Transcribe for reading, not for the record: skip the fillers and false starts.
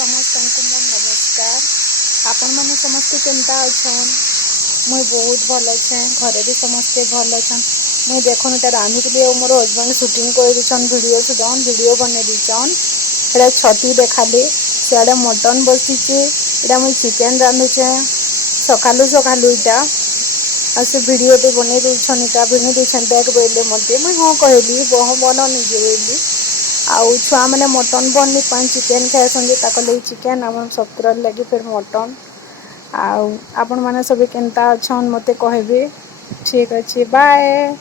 समस्तଙ୍କୁ मोर नमस्कार। आपण माने समस्ते केनता अछन? मुई बहुत भल अच्छे, घरे भी समस्ते भल अछन। मुई देखन एटा रांधुली और मोर हजबैंड शूटिंग कर दिछन, वीडियो बने दिछन। एटा छतु देखाले सियाड़े मटन बसिचे, एटा मुई चिकन रांधुचे सकालू सकालू इटा आ से वीडियो ते बने दिछन। इटा बने दिछन देख बोले मते मुई हां कहली बह बन निजे बोली। आउ छुआ मैंने मटन बननी पान चिकेन खाएसन जे ताको लगी चिकेन आम सत्र लगी फिर मटन। आउ आपण माने सब केनता अछन मते कहबे। ठीक अच्छे, बाय।